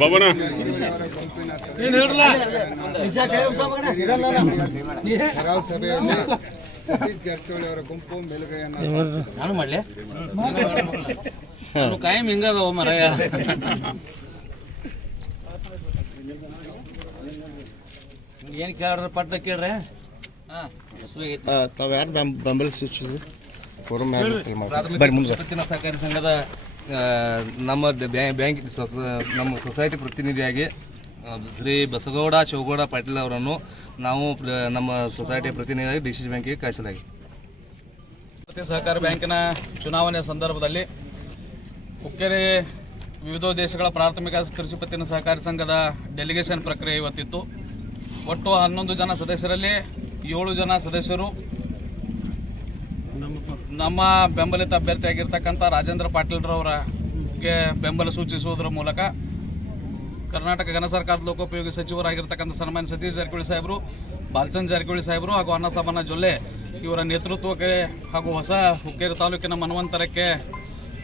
ಬಾಬಣ್ಣ ಕರಾವ್ ಸಭೆಯಲ್ಲಿ ಸತೀಶ್ ಜಾರಕಿಹೊಳಿ ಅವರ ಗುಂಪು ಮೇಲುಗೈಯನ್ನು ನಾನು ಮಾಡ್ಲಿ ನಾನು ಕಾಯಂ ಹಿಂಗದವ ಮರ ಏನು ಕೇಳ್ರ ಪಟ್ಟ ಕೇಳ್ರಿ? ಹಾಂ ತಾವು ಯಾರು ಬೆಂಬಲ ಸೂಚಿಸಿದ್ರು? ಫೋರಮ್ ಪ್ರಾಥಮಿಕ ಸಹಕಾರಿ ಸಂಘದ ನಮ್ಮ ಬ್ಯಾಂಕ್ ನಮ್ಮ ಸೊಸೈಟಿ ಪ್ರತಿನಿಧಿಯಾಗಿ ಶ್ರೀ ಬಸಗೌಡ ಶಿವಗೌಡ ಪಾಟೀಲ್ ಅವರನ್ನು ನಾವು ನಮ್ಮ ಸೊಸೈಟಿ ಪ್ರತಿನಿಧಿಯಾಗಿ ಡಿ ಸಿ ಬ್ಯಾಂಕಿಗೆ ಕಳಿಸಲಾಗಿದೆ. ಭಾರತೀಯ ಸಹಕಾರ ಬ್ಯಾಂಕಿನ ಚುನಾವಣೆಯ ಸಂದರ್ಭದಲ್ಲಿ ಹುಕ್ಕೇರಿ ವಿವಿಧ ದೇಶಗಳ ಪ್ರಾಥಮಿಕ ಕೃಷಿ ಪತ್ತಿನ ಸಹಕಾರಿ ಸಂಘದ ಡೆಲಿಗೇಷನ್ ಪ್ರಕ್ರಿಯೆ ಇವತ್ತಿತ್ತು. ಒಟ್ಟು ಹನ್ನೊಂದು ಜನ ಸದಸ್ಯರಲ್ಲಿ ಏಳು ಜನ ಸದಸ್ಯರು ನಮ್ಮ ಬೆಂಬಲಿತ ಅಭ್ಯರ್ಥಿಯಾಗಿರ್ತಕ್ಕಂಥ ರಾಜೇಂದ್ರ ಪಾಟೀಲ್ರವರಿಗೆ ಬೆಂಬಲ ಸೂಚಿಸುವುದರ ಮೂಲಕ ಕರ್ನಾಟಕ ಘನ ಸರ್ಕಾರದ ಲೋಕೋಪಯೋಗಿ ಸಚಿವರಾಗಿರ್ತಕ್ಕಂಥ ಸನ್ಮಾನ್ಯ ಸತೀಶ್ ಜಾರಕಿಹೊಳಿ ಸಾಹೇಬರು ಬಾಲಚಂದ್ ಜಾರಕಿಹೊಳಿ ಸಾಹೇಬರು ಹಾಗೂ ಅನ್ನಸಾಬಣ್ಣ ಜೊಲ್ಲೆ ಇವರ ನೇತೃತ್ವಕ್ಕೆ ಹಾಗೂ ಹೊಸ ಹುಕ್ಕೇರಿ ತಾಲೂಕಿನ ಮನ್ವಂತರಕ್ಕೆ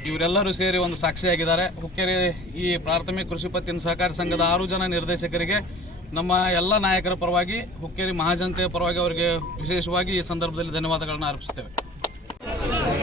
ಇವರೆಲ್ಲರೂ ಸೇರಿ ಒಂದು ಸಾಕ್ಷಿಯಾಗಿದ್ದಾರೆ. ಹುಕ್ಕೇರಿ ಈ ಪ್ರಾಥಮಿಕ ಕೃಷಿ ಪತ್ತಿನ ಸಹಕಾರಿ ಸಂಘದ ಆರು ಜನ ನಿರ್ದೇಶಕರಿಗೆ ನಮ್ಮ ಎಲ್ಲ ನಾಯಕರ ಪರವಾಗಿ ಹುಕ್ಕೇರಿ ಮಹಾಜನತೆಯ ಪರವಾಗಿ ಅವರಿಗೆ ವಿಶೇಷವಾಗಿ ಈ ಸಂದರ್ಭದಲ್ಲಿ ಧನ್ಯವಾದಗಳನ್ನು ಅರ್ಪಿಸ್ತೇವೆ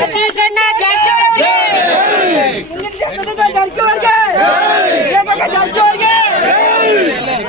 ಸತೀಶಣ್ಣ ಜಾರಕಿಹೊಳಿ ಜಾರಕಿಹೊಳಿ ಜಾರಕಿಹೊಳಿ